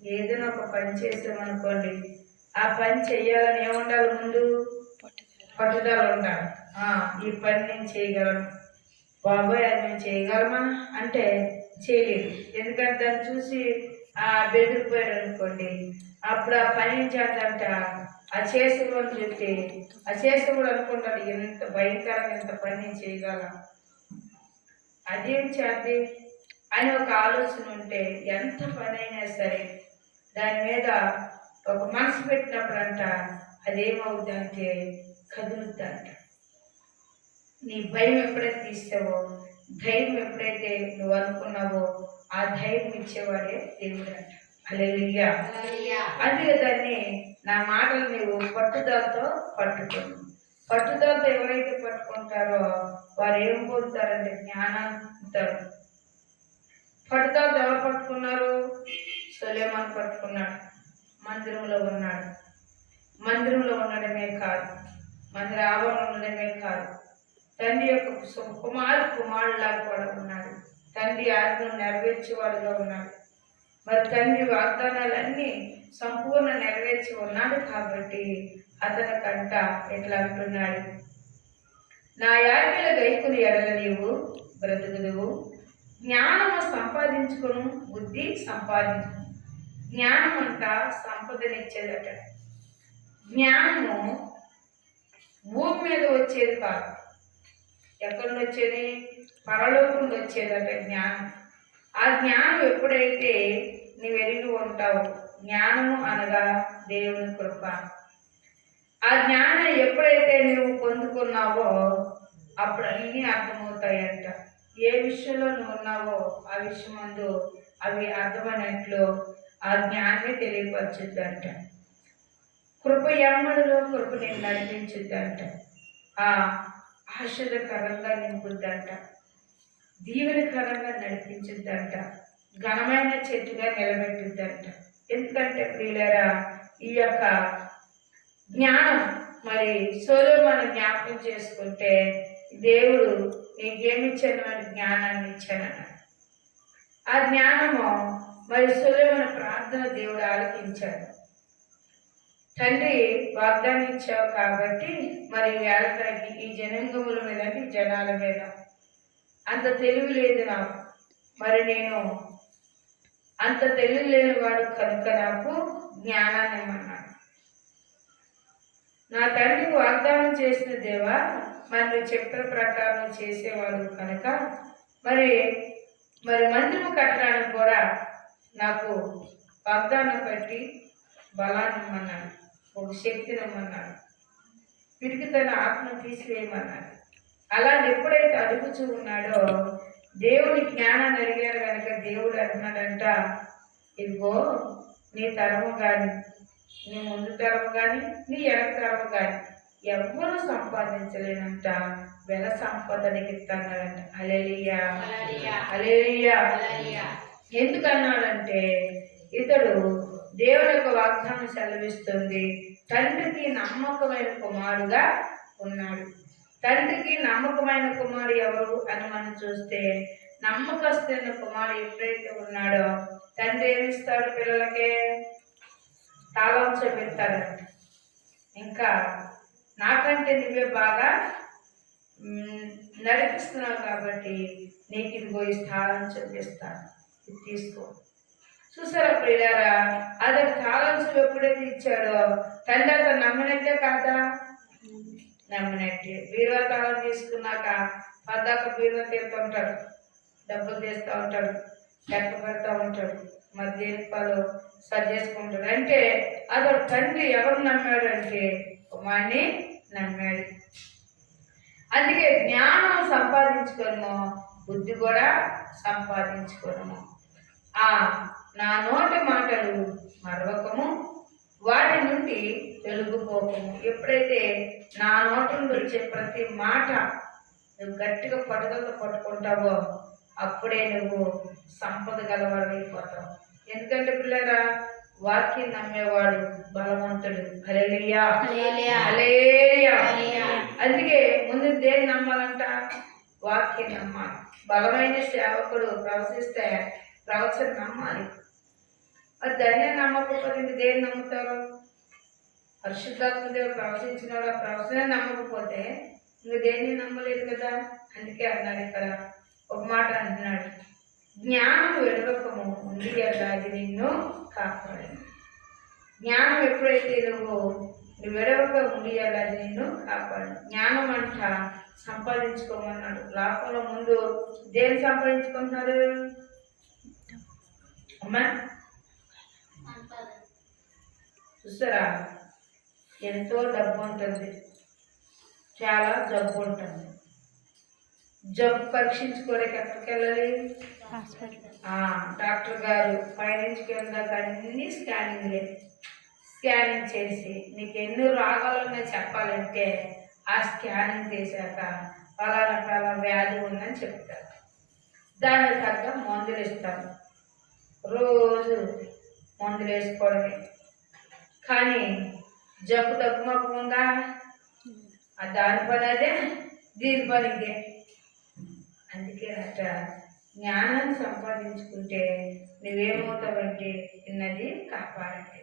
ఏదైనా ఒక పని చేసామనుకోండి, ఆ పని చెయ్యాలని ఏముండాలి? ముందు పట్టుదల ఉండాలి. ఈ పని నేను చేయగలను, బాబాయ్ అది మేము చేయగలమా అంటే చేయలేదు. ఎందుకంటే దాన్ని చూసి బెదిరిపోయాడు అనుకోండి, అప్పుడు ఆ పని ఏం చేద్దంట, ఆ చేసేవాడు చెప్తే ఆ చేసేవాడు అనుకుంటాడు ఎంత భయంకరంగా ఎంత పని నేను చేయగలం, అదేం చేద్ది అని ఒక ఆలోచన ఉంటే ఎంత పని అయినా సరే దాని మీద ఒక మనసు పెట్టినప్పుడంట అదేమవుద్ది అంటే కదులుద్దంట. నీ భయం ఎప్పుడైతే తీస్తావో, ధైర్యం ఎప్పుడైతే నువ్వు అనుకున్నావో ఆ ధైర్యం ఇచ్చేవాడే దేవుడు అంట. హల్లెలూయా. అందుకే దాన్ని నా మాటలు నీవు పట్టుదలతో పట్టుకోను. పట్టుదలతో ఎవరైతే పట్టుకుంటారో వారు ఏం పొందుతారంటే జ్ఞానాన్ని పొందుతారు. పట్టుదలతో ఎవరు పట్టుకున్నారు? సొలొమోను పట్టుకున్నాడు. మందిరంలో ఉన్నాడు. మందిరంలో ఉండడమే కాదు, మందిర ఆవరణ ఉండడమే కాదు, తండ్రి యొక్క కుమారులాగా కూడా ఉన్నాడు. తండ్రి ఆజ్ఞను నెరవేర్చేవాడుగా ఉన్నాడు. మరి తండ్రి వాగ్దానాలన్నీ సంపూర్ణ నెరవేర్చి ఉన్నాడు కాబట్టి అతని కంట ఎట్లా అంటున్నాడు, నా ఆజ్ఞల గైకుని ఎడల నీవు బ్రతుకుదువు, జ్ఞానము సంపాదించుకును, బుద్ధి సంపాదించుకును. జ్ఞానం అంట సంపదనిచ్చేదట. జ్ఞానము భూమి మీద వచ్చేది కాదు, ఎక్కడి నుంచి వచ్చేది? పరలోకం వచ్చేదట జ్ఞానం. ఆ జ్ఞానం ఎప్పుడైతే నువ్వు ఎరిగి ఉంటావు, జ్ఞానము అనగా దేవుని కృప. ఆ జ్ఞానం ఎప్పుడైతే నువ్వు పొందుకున్నావో అప్పుడు అన్నీ అర్థమవుతాయంట. ఏ విషయంలో నువ్వు ఉన్నావో ఆ విషయం అందు అవి అర్థమైనట్లు ఆ జ్ఞానమే తెలియపరచుద్దంట. కృప ఎమ్మడిలో కృప నేను నడిపించుద్దంట. ఆశ్చర్యకరంగా నింపుద్దంట, దీవెనకరంగా నడిపించుద్దంట, ఘనమైన చెట్టుగా నిలబెట్టుద్దంట. ఎందుకంటే ప్రియులారా, ఈ యొక్క జ్ఞానం మరి సొలొమోను జ్ఞాపకం చేసుకుంటే దేవుడు నీకేమిచ్చాను అని జ్ఞానాన్ని ఇచ్చానన్నాడు. ఆ జ్ఞానము మరి సొలొమోను ప్రార్థన దేవుడు ఆలకించాడు. తండ్రి వాగ్దానం ఇచ్చావు కాబట్టి మరి వేళకి ఈ జనాంగముల మీద, ఈ జనాల మీద అంత తెలివి లేదు నాకు, మరి నేను అంత తెలివి లేని వాడు కనుక నాకు జ్ఞానాన్ని ఇమ్మన్నాడు. నా తండ్రి వాగ్దానం చేసిన దేవా, మరి నువ్వు చెప్పిన ప్రకారం చేసేవాడు కనుక మరి మందిరము కట్టడానికి కూడా నాకు వాగ్దానం బట్టి బలాన్ని ఇమ్మన్నాడు, ఒక శక్తిని ఇమ్మన్నాడు, వీరికి తన ఆత్మను తీసివేయమన్నాడు. అలా ఎప్పుడైతే అడుగుచూ ఉన్నాడో దేవుని జ్ఞానాన్ని అడిగారు కనుక దేవుడు అంటున్నాడంట, ఇదిగో నీ తరము కానీ, నీ ముందు తరము కానీ, నీ వెనక తరము కానీ ఎవ్వరూ సంపాదించలేనంట వెల సంపదనికి ఇస్తానంట. హల్లెలూయా, హల్లెలూయా. ఎందుకన్నాడంటే ఇతడు దేవుని యొక్క వాగ్దానం సెలవిస్తుంది, తండ్రికి నమ్మకమైన కుమారుగా ఉన్నాడు. తండ్రికి నమ్మకమైన కుమారుడు ఎవరు అని మనం చూస్తే, నమ్మకస్తున్న కుమారుడు ఎప్పుడైతే ఉన్నాడో తండ్రి ఏమిస్తాడు? పిల్లలకే తాళం చెప్తాడంట. ఇంకా నాకంటే నువ్వే బాగా నడిపిస్తున్నావు కాబట్టి నీకు ఇదిగో ఈ తాళం చూపిస్తాను, ఇది తీసుకో. చూసారా ప్రియులారా, అదే తాళం ఎప్పుడైతే ఇచ్చాడో తండ్రి అతను నమ్మినట్టే కాదా? నమ్మినట్టే. బీరువా తాళం తీసుకున్నాక పద్దాక బీరువా తీరుతూ ఉంటాడు, డబ్బులు తీస్తూ ఉంటాడు, లెక్క పెడతా ఉంటాడు, మధ్యపాలు సరి చేసుకుంటాడు. అంటే అతడు తండ్రి ఎవరు నమ్మాడు అంటే కుమారుని నమ్మాడు. అందుకే జ్ఞానం సంపాదించుకోను, బుద్ధి కూడా సంపాదించుకోను. నా నోటి మాటలు మరవకము, వాటి నుండి తొలగిపోకము. ఎప్పుడైతే నా నోటి నుండి వచ్చే ప్రతి మాట నువ్వు గట్టిగా పట్టుదలతో పట్టుకుంటావో అప్పుడే నువ్వు సంపద గలవాడైపోతావు. ఎందుకంటే పిల్లరా, వాక్యం నమ్మేవాడు బలవంతుడు. హల్లెలూయా, హల్లెలూయా. అందుకే ముందు దేన్ని నమ్మాలంట? వాక్యం నమ్మాలి. బలమైన సేవకుడు ప్రవచిస్తే ప్రవచన నమ్మాలి. అది దాన్నే నమ్మకపోతే ఇంక దేన్ని నమ్ముతారు? పరిశుద్ధాత్మ దేవుడు ప్రవచించిన వాడు ఆ ప్రవచనే నమ్మకపోతే ఇంక దేన్ని నమ్మలేదు కదా. అందుకే అన్నాడు ఇక్కడ ఒక మాట అంటున్నాడు, జ్ఞానం వెడవకము ఉంది కదా అది నిన్ను కాపాడు. జ్ఞానం ఎప్పుడైతే నువ్వు వెడవక ఉండి అది నిన్ను కాపాడు. జ్ఞానం అంట సంపాదించుకోమన్నాడు. లోకంలో ముందు దేన్ని సంపాదించుకుంటున్నారు అమ్మా? చూసారా, ఎంతో డబ్బు ఉంటుంది, చాలా జబ్బు ఉంటుంది. జబ్బు పరీక్షించుకోవడానికి ఎక్కడికి వెళ్ళాలి? డాక్టర్ గారు పైనుంచి కింద అన్ని స్కానింగ్ చేసి నీకు ఎన్ని రోగాలు ఉన్నాయో చెప్పాలంటే ఆ స్కానింగ్ చేశాక పలానా వ్యాధి ఉందని చెప్తారు. దానికి తగ్గ మందులు ఇస్తాను, రోజు మందులు వేసుకోవడమే. కానీ జబ్బు తగ్గుమకుండా దాని పని అదే, దీని పని ఇదే. అందుకే అట జ్ఞానాన్ని సంపాదించుకుంటే నువ్వేమవుతావంటే నిన్నది కాపాడంటే.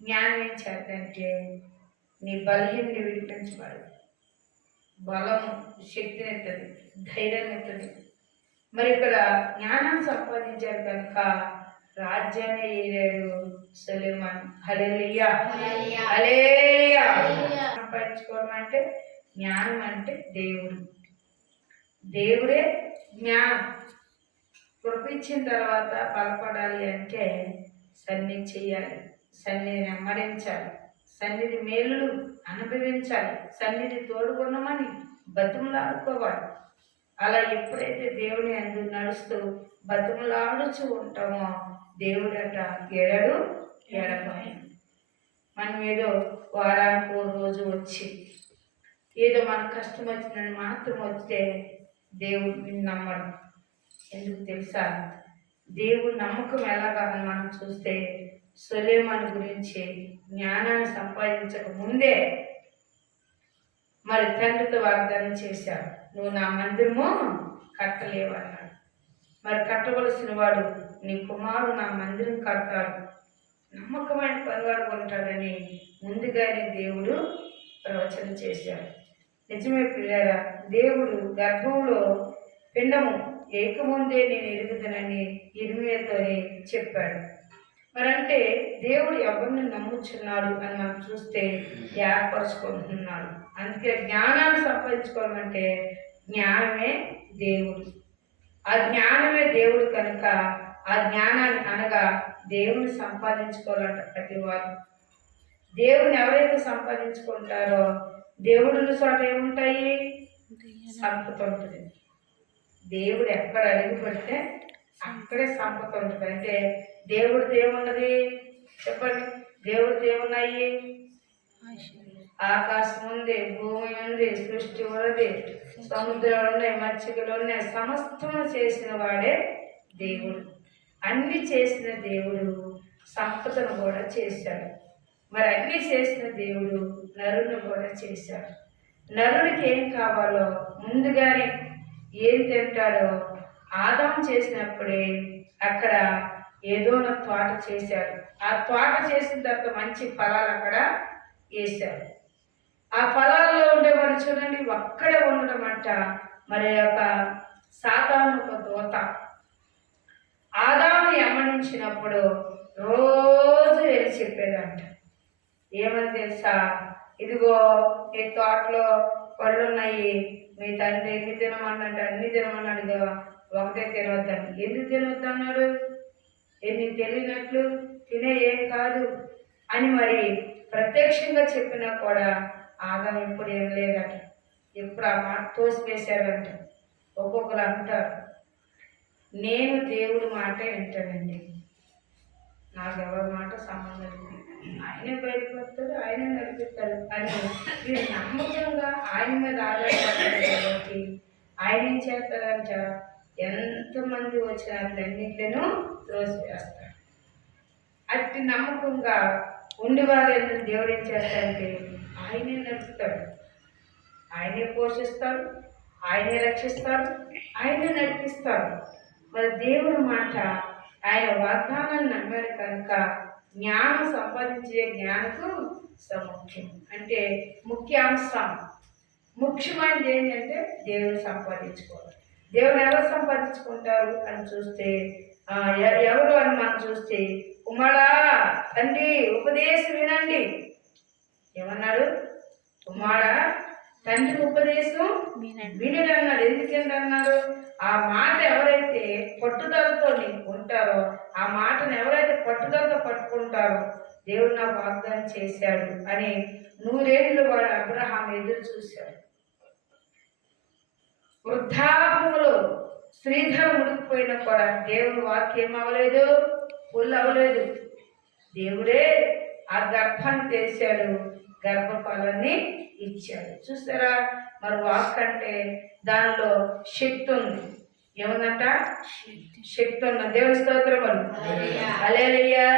జ్ఞానం ఏం చేద్దంటే నీ బలహీనని విడిపించబడు, బలం శక్తినిస్తుంది, ధైర్యాన్ని ఇస్తుంది. మరి ఇక్కడ జ్ఞానాన్ని సంపాదించారు కనుక రాజ్యాన్ని ఏలాడు సొలొమోను. హల్లెలూయా హల్లెలూయా. సంపాదించుకోవడం అంటే జ్ఞానం అంటే దేవుడే జ్ఞానం. కృపించిన తర్వాత బలపడాలి అంటే సన్నిధి చేయాలి, సన్నిధిని నెమ్మడించాలి, సన్నిధి మేలు అనుభవించాలి, సన్నిధి తోడుకున్నామని బతుములాడుకోవాలి. అలా ఎప్పుడైతే దేవుని అందు నడుస్తూ బతుములాడుచూ ఉంటామో దేవుడట ఎడబాయి. మనం ఏదో వారానికి ఓ రోజు వచ్చి ఏదో మనకు కష్టం వచ్చిందని మాత్రం వస్తే దేవుడిని నమ్మడం. ఎందుకు తెలుసా? దేవుడి నమ్మకం ఎలాగని మనం చూస్తే సొలొమోను గురించి జ్ఞానాన్ని సంపాదించక ముందే మరి తండ్రితో వాగ్దానం చేశాడు, నువ్వు నా మందిరము కట్టలేవన్నాడు. మరి కట్టవలసిన వాడు నీ కుమారుడు నా మందిరం కడతాడు, నమ్మకమైన పనివాడు ఉంటాడని ముందుగానే దేవుడు ప్రవచన చేశాడు. నిజమే పిల్లారా, దేవుడు గర్భంలో పిండము ఏకముందే నేను ఎరుగుదనని ఇర్మీయాతోనే చెప్పాడు. మరంటే దేవుడు ఎవరిని నమ్ముచున్నాడు అని మనం చూస్తే ఏర్పరచుకుంటున్నాడు. అందుకే జ్ఞానాన్ని సంపాదించుకోవాలంటే జ్ఞానమే దేవుడు, ఆ జ్ఞానమే దేవుడు కనుక ఆ జ్ఞానాన్ని అనగా దేవుని సంపాదించుకోవాలంట ప్రతి వారు. దేవుని ఎవరైతే సంపాదించుకుంటారో దేవుడున్న చోట ఏముంటాయి? సంపద ఉంటుంది. దేవుడు ఎక్కడ అడుగు పెడితే అక్కడే సంపద ఉంటుంది. అంటే దేవుడిది ఏమున్నది చెప్పండి? దేవుడిది ఏమున్నాయి? ఆకాశం ఉంది, భూమి ఉంది, సృష్టి ఉన్నది, సముద్రాలు ఉన్నాయి, మత్స్యకులు ఉన్నాయి, సమస్తము చేసిన వాడే దేవుడు. అన్ని చేసిన దేవుడు సంపదను కూడా చేశాడు. మరి అన్ని చేసిన దేవుడు నరుని కూడా చేశాడు. నరునికి ఏం కావాలో ముందుగానే ఏం తింటాడో ఆదాము చేసినప్పుడే అక్కడ ఏదో తోట చేశాడు. ఆ తోట చేసిన తర్వాత మంచి ఫలాలు అక్కడ వేశాడు. ఆ ఫలాల్లో ఉండేవారు చూడండి ఒక్కడే ఉండడం అంట. మరి యొక్క సాతాను ఒక దూత ఆదాముని యమనించినప్పుడు రోజు వెళ్ళి చెప్పేదంట. ఏమని తెలుసా? ఇదిగో ఈ తోటలో పళ్ళు ఉన్నాయి, మీ తండ్రి ఎన్ని తినమన్నాడు, అన్ని తినమన్నాడు, ఒకటే తినవద్దాను. ఎందుకు తినవద్దు అన్నాడు? ఎన్ని తెలియనట్లు తినే ఏం కాదు అని మరి ప్రత్యక్షంగా చెప్పినా కూడా ఆదాం ఇప్పుడు ఏం లేదట. ఎప్పుడు ఆ మాట తోసివేశారంట. ఒక్కొక్కరు అంటారు, నేను దేవుడి మాట వింటానండి, నాకు ఎవరి మాట సంబంధం లేదు, ఆయనే బయటకు వస్తాడు, ఆయనే నడిపిస్తాడు అని వీరు నమ్మకంగా ఆయన మీద ఆధారపడతారు కాబట్టి ఆయన ఏం చేస్తారంట? ఎంతమంది వచ్చిన అన్నింటినూ త్రోసివేస్తాడు. అట్టి నమ్మకంగా ఉండేవారు దేవుడు ఏం చేస్తాడంటే ఆయనే నడుపుతాడు, ఆయనే పోషిస్తాడు, ఆయనే రక్షిస్తాడు, ఆయనే నడిపిస్తాడు. మరి దేవుని మాట ఆయన వాగ్దానాన్ని నమ్మాడు కనుక జ్ఞానం సంపాదించే జ్ఞానకు ముఖ్యం. అంటే ముఖ్యాంశం ముఖ్యమైనది ఏంటంటే దేవుని సంపాదించుకోవాలి. దేవుని ఎవరు సంపాదించుకుంటారు అని చూస్తే ఎవరు అని మనం చూస్తే కుమారా తండ్రి ఉపదేశం వినండి ఏమన్నాడు? కుమారా తండ్రి ఉపదేశం వినుడు అన్నాడు. ఎందుకేంటన్నారు? ఆ మాట ఎవరైతే పట్టుదలతో నీకు ఉంటారో, ఆ మాటను ఎవరైతే పట్టుదలతో పట్టుకుంటారో దేవుడు నాకు వాగ్దానం చేశాడు అని 100 ఏళ్ళు వాడు అబ్రహాం ఎదురు చూశాడు. వృద్ధాపములో శ్రీధరం ఉడికిపోయినా కూడా దేవుని వాక్యం అవ్వలేదు, పుల్లు అవ్వలేదు. దేవుడే ఆ గర్భాన్ని తెరిచాడు, గర్భఫలాన్ని ఇచ్చాడు. చూసారా? మరి వాక్ అంటే దానిలో శక్తి ఉంది. ఏముందంట? శక్తి ఉన్న దేవుని స్తోత్రం. హల్లెలూయా.